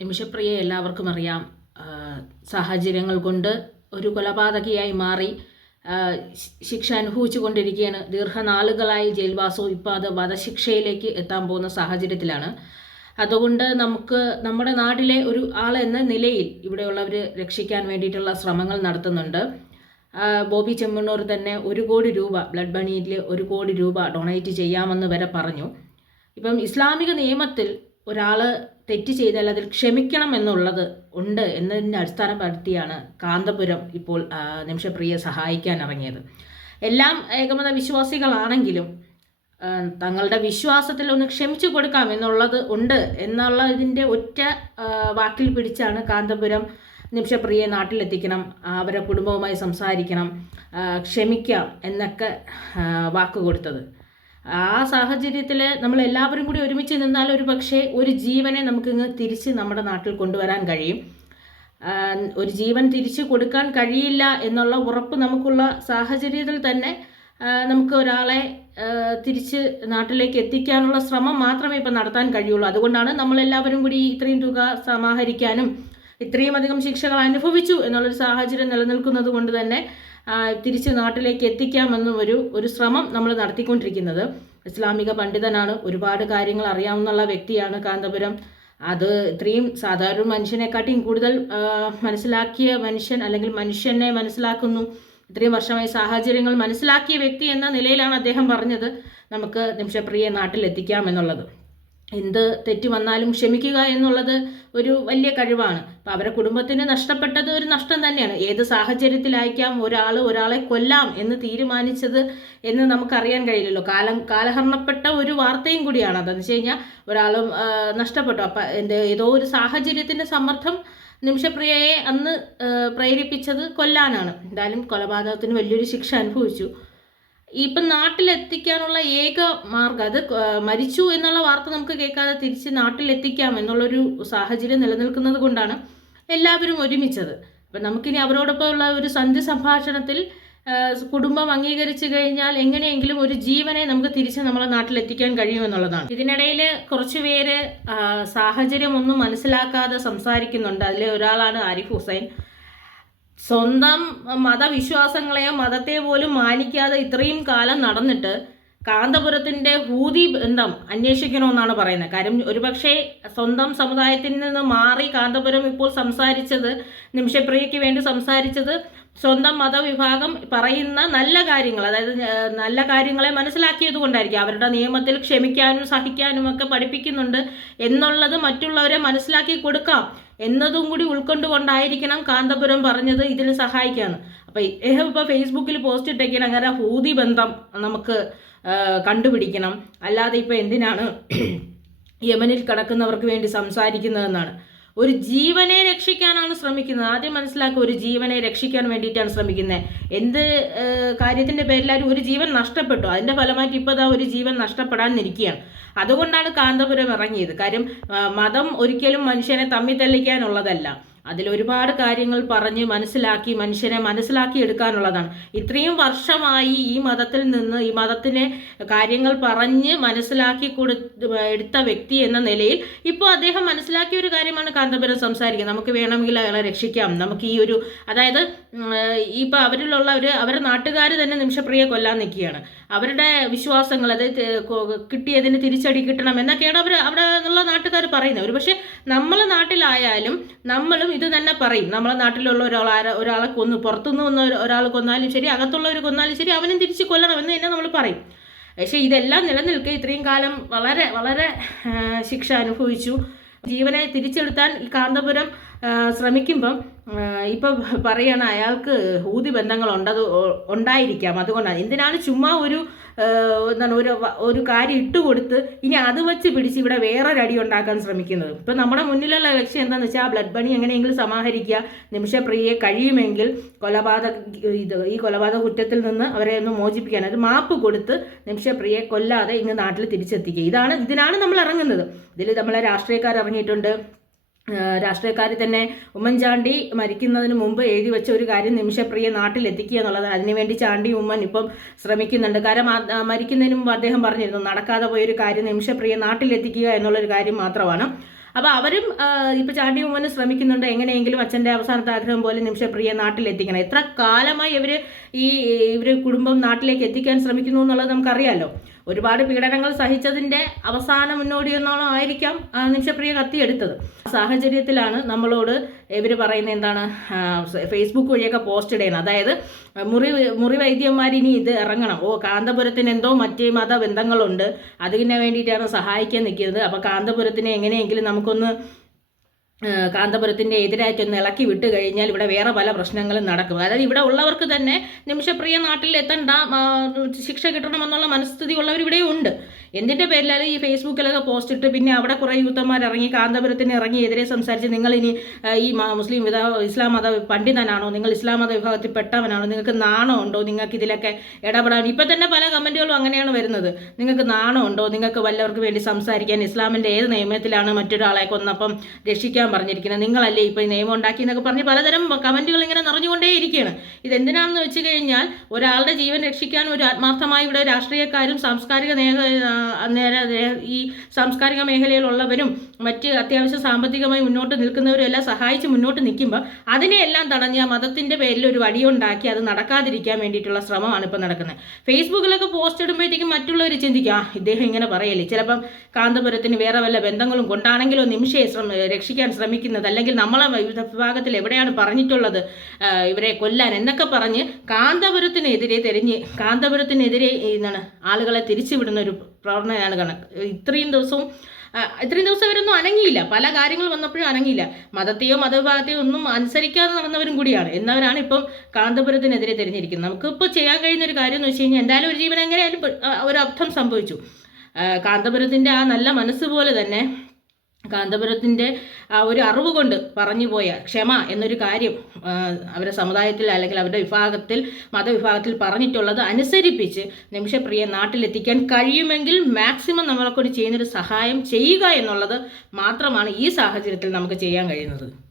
നിമിഷപ്രിയെ എല്ലാവർക്കും അറിയാം. സാഹചര്യങ്ങൾ കൊണ്ട് ഒരു കൊലപാതകിയായി മാറി ശിക്ഷ അനുഭവിച്ചു കൊണ്ടിരിക്കുകയാണ് ദീർഘനാളുകളായി ജയിൽവാസവും ഇപ്പോൾ അത് വധശിക്ഷയിലേക്ക് എത്താൻ പോകുന്ന സാഹചര്യത്തിലാണ്. അതുകൊണ്ട് നമുക്ക് നമ്മുടെ നാട്ടിലെ ഒരു ആൾ എന്ന നിലയിൽ ഇവിടെയുള്ളവർ രക്ഷിക്കാൻ വേണ്ടിയിട്ടുള്ള ശ്രമങ്ങൾ നടത്തുന്നുണ്ട്. ബോബി ചെമ്മണ്ണൂർ തന്നെ ഒരു കോടി രൂപ ബ്ലഡ് ബണിയിൽ ഒരു കോടി രൂപ ഡൊണേറ്റ് ചെയ്യാമെന്ന് വരെ പറഞ്ഞു. ഇപ്പം ഇസ്ലാമിക നിയമത്തിൽ ഒരാൾ തെറ്റ് ചെയ്താൽ അതിൽ ക്ഷമിക്കണം എന്നുള്ളത് ഉണ്ട് എന്നതിന്റെ അടിസ്ഥാനപ്പെടുത്തിയാണ് കാന്തപുരം ഇപ്പോൾ നിമിഷപ്രിയെ സഹായിക്കാൻ ഇറങ്ങിയത്. എല്ലാം ഏകമത വിശ്വാസികളാണെങ്കിലും തങ്ങളുടെ വിശ്വാസത്തിൽ ഒന്ന് ക്ഷമിച്ചു കൊടുക്കാം എന്നുള്ളത് ഉണ്ട് എന്നുള്ളതിന്റെ ഒറ്റ വാക്കിൽ പിടിച്ചാണ് കാന്തപുരം നിമിഷപ്രിയെ നാട്ടിലെത്തിക്കണം അവരെ കുടുംബവുമായി സംസാരിക്കണം ക്ഷമിക്കാം എന്നൊക്കെ വാക്ക് കൊടുത്തത്. ആ സാഹചര്യത്തിൽ നമ്മൾ എല്ലാവരും കൂടി ഒരുമിച്ച് നിന്നാൽ ഒരു പക്ഷേ ഒരു ജീവനെ നമുക്കിങ്ങ് തിരിച്ച് നമ്മുടെ നാട്ടിൽ കൊണ്ടുവരാൻ കഴിയും. ഒരു ജീവൻ തിരിച്ചു കൊടുക്കാൻ കഴിയില്ല എന്നുള്ള ഉറപ്പ് നമുക്കുള്ള സാഹചര്യത്തിൽ തന്നെ നമുക്ക് ഒരാളെ തിരിച്ച് നാട്ടിലേക്ക് എത്തിക്കാനുള്ള ശ്രമം മാത്രമേ ഇപ്പം നടത്താൻ കഴിയുള്ളൂ. അതുകൊണ്ടാണ് നമ്മളെല്ലാവരും കൂടി ഇത്രയും തുക സമാഹരിക്കാനും ഇത്രയും അധികം ശിക്ഷകൾ അനുഭവിച്ചു എന്നുള്ളൊരു സാഹചര്യം നിലനിൽക്കുന്നത് കൊണ്ട് തന്നെ തിരിച്ച് നാട്ടിലേക്ക് എത്തിക്കാമെന്നും ഒരു ഒരു ശ്രമം നമ്മൾ നടത്തിക്കൊണ്ടിരിക്കുന്നത്. ഇസ്ലാമിക പണ്ഡിതനാണ് ഒരുപാട് കാര്യങ്ങൾ അറിയാവുന്ന വ്യക്തിയാണ് കാന്തപുരം. അത് ഇത്രയും സാധാരണ മനുഷ്യനെക്കാട്ടിയും കൂടുതൽ മനസ്സിലാക്കിയ മനുഷ്യൻ അല്ലെങ്കിൽ മനുഷ്യനെ മനസ്സിലാക്കുന്നു. ഇത്രയും വർഷമായി സാഹചര്യങ്ങൾ മനസ്സിലാക്കിയ വ്യക്തി എന്ന നിലയിലാണ് അദ്ദേഹം പറഞ്ഞത്. നമുക്ക് നിമിഷപ്രിയെ നാട്ടിലെത്തിക്കാം എന്നുള്ളത്. എന്ത് തെറ്റ് വന്നാലും ക്ഷമിക്കുക എന്നുള്ളത് ഒരു വലിയ കഴിവാണ്. അപ്പം അവരെ കുടുംബത്തിന് നഷ്ടപ്പെട്ടത് ഒരു നഷ്ടം തന്നെയാണ്. ഏത് സാഹചര്യത്തിലായിരിക്കാം ഒരാൾ ഒരാളെ കൊല്ലാം എന്ന് തീരുമാനിച്ചത് എന്ന് നമുക്കറിയാൻ കഴിയില്ലല്ലോ. കാലം കാലഹരണപ്പെട്ട ഒരു വാർത്തയും കൂടിയാണ് അതെന്ന് വെച്ച് കഴിഞ്ഞാൽ ഒരാളും ആ, നഷ്ടപ്പെട്ടു. അപ്പം എന്റെ ഏതോ ഒരു സാഹചര്യത്തിന്റെ സമ്മർദ്ദം നിമിഷപ്രിയയെ അന്ന് പ്രേരിപ്പിച്ചത് കൊല്ലാനാണ്. എന്തായാലും കൊലപാതകത്തിന് വലിയൊരു ശിക്ഷ അനുഭവിച്ചു. ഇപ്പം നാട്ടിലെത്തിക്കാനുള്ള ഏക മാർഗം അത് മരിച്ചു എന്നുള്ള വാർത്ത നമുക്ക് കേൾക്കാതെ തിരിച്ച് നാട്ടിലെത്തിക്കാം എന്നുള്ളൊരു സാഹചര്യം നിലനിൽക്കുന്നത് കൊണ്ടാണ് എല്ലാവരും ഒരുമിച്ചത്. അപ്പം നമുക്കിനി അവരോടൊപ്പം ഉള്ള ഒരു സന്ധി സംഭാഷണത്തിൽ കുടുംബം അംഗീകരിച്ചു കഴിഞ്ഞാൽ എങ്ങനെയെങ്കിലും ഒരു ജീവനെ നമുക്ക് തിരിച്ച് നമ്മളെ നാട്ടിലെത്തിക്കാൻ കഴിയുമെന്നുള്ളതാണ്. ഇതിനിടയിൽ കുറച്ച് പേര് സാഹചര്യമൊന്നും മനസ്സിലാക്കാതെ സംസാരിക്കുന്നുണ്ട്. അതിൽ ഒരാളാണ് ആരിഫ് ഹുസൈൻ. സ്വന്തം മതവിശ്വാസങ്ങളെയോ മതത്തെ പോലും മാനിക്കാതെ ഇത്രയും കാലം നടന്നിട്ട് കാന്തപുരത്തിന്റെ ഹൂതി ബന്ധം അന്വേഷിക്കണമെന്നാണ് പറയുന്നത്. കാര്യം ഒരുപക്ഷെ സ്വന്തം സമുദായത്തിൽ നിന്ന് മാറി കാന്തപുരം ഇപ്പോൾ സംസാരിച്ചത് നിമിഷപ്രിയയ്ക്ക് വേണ്ടി സംസാരിച്ചത് സ്വന്തം മതവിഭാഗം പറയുന്ന നല്ല കാര്യങ്ങൾ അതായത് നല്ല കാര്യങ്ങളെ മനസ്സിലാക്കിയത് കൊണ്ടായിരിക്കും അവരുടെ നിയമത്തിൽ ക്ഷമിക്കാനും സഹിക്കാനും ഒക്കെ പഠിപ്പിക്കുന്നുണ്ട് എന്നുള്ളത് മറ്റുള്ളവരെ മനസ്സിലാക്കി കൊടുക്കാം എന്നതും കൂടി ഉൾക്കൊണ്ടുകൊണ്ടായിരിക്കണം കാന്തപുരം പറഞ്ഞത് ഇതിൽ സഹായിക്കാന്ന്. അപ്പൊ ഇദ്ദേഹം ഇപ്പൊ ഫേസ്ബുക്കിൽ പോസ്റ്റ് ഇട്ടെങ്കിൽ അങ്ങനെ ഭൂതി ബന്ധം നമുക്ക് കണ്ടുപിടിക്കണം. അല്ലാതെ ഇപ്പൊ എന്തിനാണ് യമനിൽ കിടക്കുന്നവർക്ക് വേണ്ടി സംസാരിക്കുന്നതെന്നാണ്. ഒരു ജീവനെ രക്ഷിക്കാനാണ് ശ്രമിക്കുന്നത്. ആദ്യം മനസ്സിലാക്കുക ഒരു ജീവനെ രക്ഷിക്കാൻ വേണ്ടിയിട്ടാണ് ശ്രമിക്കുന്നത്. എന്ത് കാര്യത്തിന്റെ പേരിലാരും ഒരു ജീവൻ നഷ്ടപ്പെട്ടു. അതിന്റെ ഫലമായിട്ട് ഇപ്പോൾ ഇതാ ഒരു ജീവൻ നഷ്ടപ്പെടാനിരിക്കുകയാണ്. അതുകൊണ്ടാണ് കാന്തപുരം ഇറങ്ങിയത്. കാര്യം മതം ഒരിക്കലും മനുഷ്യനെ തമ്മിൽ തെളിക്കാനുള്ളതല്ല അതിൽ ഒരുപാട് കാര്യങ്ങൾ പറഞ്ഞ് മനസ്സിലാക്കി മനുഷ്യനെ മനസ്സിലാക്കി എടുക്കാനുള്ളതാണ്. ഇത്രയും വർഷമായി ഈ മതത്തിൽ നിന്ന് ഈ മതത്തിലെ കാര്യങ്ങൾ പറഞ്ഞ് മനസ്സിലാക്കി കൊടു എടുത്ത വ്യക്തി എന്ന നിലയിൽ ഇപ്പോൾ അദ്ദേഹം മനസ്സിലാക്കിയ ഒരു കാര്യമാണ് കാന്തപുരം സംസാരിക്കുന്നത്. നമുക്ക് വേണമെങ്കിൽ അയാളെ രക്ഷിക്കാം. നമുക്ക് ഈ ഒരു അതായത് ഇപ്പോൾ അവരിലുള്ള ഒരു അവരുടെ നാട്ടുകാർ തന്നെ നിമിഷപ്രിയ കൊല്ലാൻ നിൽക്കുകയാണ്. അവരുടെ വിശ്വാസങ്ങൾ അതായത് കിട്ടിയതിന് തിരിച്ചടി കിട്ടണം എന്നൊക്കെയാണ് അവർ അവിടെ നിന്നുള്ള നാട്ടുകാർ പറയുന്നത്. ഒരു പക്ഷേ നമ്മളെ നാട്ടിലായാലും നമ്മളും ഇത് തന്നെ പറയും. നമ്മളെ നാട്ടിലുള്ള ഒരാൾ ഒരാളെ കൊന്നു. പുറത്തുനിന്ന് വന്ന ഒരു- ഒരാൾ കൊന്നാലും ശരി അകത്തുള്ളവർ കൊന്നാലും ശരി അവനും തിരിച്ച് കൊല്ലണം എന്ന് തന്നെ നമ്മൾ പറയും. പക്ഷേ ഇതെല്ലാം നിലനിൽക്കുക ഇത്രയും കാലം വളരെ വളരെ ശിക്ഷ അനുഭവിച്ചു. ജീവനെ തിരിച്ചെടുത്താൻ ഈ കാന്തപുരം ശ്രമിക്കുമ്പം ഇപ്പം പറയണ അയാൾക്ക് ഊതി ബന്ധങ്ങൾ ഉണ്ടത് ഉണ്ടായിരിക്കാം. അതുകൊണ്ടാണ്. എന്തിനാണ് ചുമ്മാ ഒരു എന്താണ് ഒരു ഒരു കാര്യം ഇട്ടുകൊടുത്ത് ഇനി അത് വെച്ച് പിടിച്ച് ഇവിടെ വേറൊരു അടി ഉണ്ടാക്കാൻ ശ്രമിക്കുന്നത്. ഇപ്പം നമ്മുടെ മുന്നിലുള്ള ലക്ഷ്യം എന്താണെന്ന് വെച്ചാൽ ആ ബ്ലഡ് ബണി എങ്ങനെയെങ്കിലും സമാഹരിക്കുക. നിമിഷപ്രിയയെ കഴിയുമെങ്കിൽ കൊലപാതക ഇത് ഈ കൊലപാതക കുറ്റത്തിൽ നിന്ന് അവരെ ഒന്ന് മോചിപ്പിക്കാൻ. അത് മാപ്പ് കൊടുത്ത് നിമിഷപ്രിയയെ കൊല്ലാതെ ഇങ്ങ് നാട്ടിൽ തിരിച്ചെത്തിക്കുക. ഇതാണ് ഇതിനാണ് നമ്മൾ ഇറങ്ങുന്നത്. ഇതിൽ നമ്മളെ രാഷ്ട്രീയക്കാർ ഇറങ്ങിയിട്ടുണ്ട്. രാഷ്ട്രീയക്കാർ തന്നെ ഉമ്മൻചാണ്ടി മരിക്കുന്നതിന് മുമ്പ് എഴുതി വെച്ച ഒരു കാര്യം നിമിഷപ്രിയ നാട്ടിലെത്തിക്കുക എന്നുള്ളത്. അതിനുവേണ്ടി ചാണ്ടി ഉമ്മൻ ഇപ്പം ശ്രമിക്കുന്നുണ്ട്. കാരണം മരിക്കുന്നതിന് മുമ്പ് അദ്ദേഹം പറഞ്ഞിരുന്നു നടക്കാതെ പോയൊരു കാര്യം നിമിഷപ്രിയ നാട്ടിലെത്തിക്കുക എന്നുള്ളൊരു കാര്യം മാത്രമാണ്. അപ്പോൾ അവരും ഇപ്പോൾ ചാണ്ടി ഉമ്മൻ ശ്രമിക്കുന്നുണ്ട്. എങ്ങനെയെങ്കിലും അച്ഛന്റെ അവസാനത്തെ ആഗ്രഹം പോലെ നിമിഷപ്രിയ നാട്ടിലെത്തിക്കണം. എത്ര കാലമായി ഇവർ ഈ ഇവർ കുടുംബം നാട്ടിലേക്ക് എത്തിക്കാൻ ശ്രമിക്കുന്നു എന്നുള്ളത് നമുക്കറിയാമല്ലോ ഒരുപാട് പീഡനങ്ങൾ സഹിച്ചതിന്റെ അവസാന മുന്നോടി എന്നോളം ആയിരിക്കാം നിമിഷപ്രിയ കത്തിയെടുത്തത്. സാഹചര്യത്തിലാണ് നമ്മളോട് ഇവർ പറയുന്നത് എന്താണ് ഫേസ്ബുക്ക് വഴിയൊക്കെ പോസ്റ്റ് ഇടയാണ് അതായത് മുറി മുറി വൈദ്യന്മാർ ഇനി ഇത് ഇറങ്ങണം. ഓ കാന്തപുരത്തിന് എന്തോ മറ്റേ മതബന്ധങ്ങളുണ്ട്. അതിന് വേണ്ടിയിട്ടാണ് സഹായിക്കാൻ നിൽക്കുന്നത്. അപ്പോൾ കാന്തപുരത്തിനെ എങ്ങനെയെങ്കിലും നമുക്കൊന്ന് കാന്തപുരത്തിന്റെ എതിരായിട്ടൊന്ന് ഇളക്കി വിട്ട് കഴിഞ്ഞാൽ ഇവിടെ വേറെ പല പ്രശ്നങ്ങളും നടക്കും. അതായത് ഇവിടെ ഉള്ളവർക്ക് തന്നെ നിമിഷപ്രിയ നാട്ടിൽ എത്തണ്ട ശിക്ഷ കിട്ടണമെന്നുള്ള മനസ്ഥിതി ഉള്ളവർ ഇവിടെ ഉണ്ട്. എന്തിന്റെ പേരിലാൽ ഈ ഫേസ്ബുക്കിലൊക്കെ പോസ്റ്റ് ഇട്ട് പിന്നെ അവിടെ കുറേ യൂത്തന്മാർ ഇറങ്ങി കാന്തപുരത്തിന് ഇറങ്ങി എതിരെ സംസാരിച്ച് നിങ്ങൾ ഇനി ഈ മുസ്ലിം വിധ ഇസ്ലാം മത പണ്ഡിതനാണോ നിങ്ങൾ ഇസ്ലാം മത വിഭാഗത്തിൽ പെട്ടവനാണോ നിങ്ങൾക്ക് നാണോ ഉണ്ടോ നിങ്ങൾക്ക് ഇതിലൊക്കെ ഇടപെടാൻ? ഇപ്പം തന്നെ പല കമന്റുകളും അങ്ങനെയാണ് വരുന്നത്. നിങ്ങൾക്ക് നാണോ ഉണ്ടോ നിങ്ങൾക്ക് വല്ലവർക്ക് വേണ്ടി സംസാരിക്കാൻ ഇസ്ലാമിന്റെ ഏത് നിയമത്തിലാണ് മറ്റൊരാളെ കൊന്നപ്പം രക്ഷിക്കാൻ പറഞ്ഞിരിക്കുന്നത്. നിങ്ങളല്ലേ ഇപ്പോൾ ഈ നിയമം ഉണ്ടാക്കി എന്നൊക്കെ പറഞ്ഞ് പലതരം കമന്റുകൾ ഇങ്ങനെ നിറഞ്ഞുകൊണ്ടേയിരിക്കുകയാണ് ഇതെന്തിനാണെന്ന് വെച്ച് കഴിഞ്ഞാൽ ഒരാളുടെ ജീവൻ രക്ഷിക്കാൻ ഒരു ആത്മാർത്ഥമായി ഇവിടെ രാഷ്ട്രീയക്കാരും സാംസ്കാരിക ഈ സാംസ്കാരിക മേഖലയിലുള്ളവരും മറ്റ് അത്യാവശ്യം സാമ്പത്തികമായി മുന്നോട്ട് നിൽക്കുന്നവരും എല്ലാം സഹായിച്ച് മുന്നോട്ട് നിൽക്കുമ്പോൾ അതിനെയെല്ലാം തടഞ്ഞ് മതത്തിന്റെ പേരിൽ ഒരു വടിയുണ്ടാക്കി അത് നടക്കാതിരിക്കാൻ വേണ്ടിയിട്ടുള്ള ശ്രമമാണ് ഇപ്പോൾ നടക്കുന്നത്. ഫേസ്ബുക്കിലൊക്കെ പോസ്റ്റ് ഇടുമ്പോഴത്തേക്കും മറ്റുള്ളവർ ചിന്തിക്കുക ഇദ്ദേഹം ഇങ്ങനെ പറയല്ലേ? ചിലപ്പം കാന്തപുരത്തിന് വേറെ വല്ല ബന്ധങ്ങളും കൊണ്ടാണെങ്കിലോ നിമിഷയെ ശ്രമ രക്ഷിക്കാൻ ശ്രമിക്കുന്നത്. അല്ലെങ്കിൽ നമ്മളെ വിവിധ വിഭാഗത്തിൽ എവിടെയാണ് പറഞ്ഞിട്ടുള്ളത്? ഇവരെ കൊല്ലാൻ എന്നൊക്കെ പറഞ്ഞ് കാന്തപുരത്തിനെതിരെ തിരിഞ്ഞ് കാന്തപുരത്തിനെതിരെ എന്താണ് ആളുകളെ തിരിച്ചുവിടുന്ന ഒരു പ്രവർത്തനമാണ് കണക്ക്. ഇത്രയും ദിവസവും ഇത്രയും ദിവസം അവരൊന്നും അനങ്ങിയില്ല. പല കാര്യങ്ങൾ വന്നപ്പോഴും അനങ്ങിയില്ല. മതത്തെയോ മതവിഭാഗത്തെയോ ഒന്നും അനുസരിക്കാതെ നടന്നവരും കൂടിയാണ്. എന്നവരാണ് ഇപ്പം കാന്തപുരത്തിനെതിരെ തിരഞ്ഞിരിക്കുന്നത്. നമുക്കിപ്പോൾ ചെയ്യാൻ കഴിയുന്ന ഒരു കാര്യം എന്ന് വെച്ച് കഴിഞ്ഞാൽ എന്തായാലും ഒരു ജീവൻ എങ്ങനെയായാലും ഒരു അബദ്ധം സംഭവിച്ചു. കാന്തപുരത്തിന്റെ ആ നല്ല മനസ്സ് പോലെ തന്നെ കാന്തപുരത്തിന്റെ ആ ഒരു അറിവ് കൊണ്ട് പറഞ്ഞു പോയ ക്ഷമ എന്നൊരു കാര്യം അവരുടെ സമുദായത്തിൽ അല്ലെങ്കിൽ അവരുടെ വിഭാഗത്തിൽ മതവിഭാഗത്തിൽ പറഞ്ഞിട്ടുള്ളത് അനുസരിപ്പിച്ച് നിമിഷപ്രിയ നാട്ടിലെത്തിക്കാൻ കഴിയുമെങ്കിൽ മാക്സിമം നമ്മളെക്കൊണ്ട് ചെയ്യുന്നൊരു സഹായം ചെയ്യുക എന്നുള്ളത് മാത്രമാണ് ഈ സാഹചര്യത്തിൽ നമുക്ക് ചെയ്യാൻ കഴിയുന്നത്.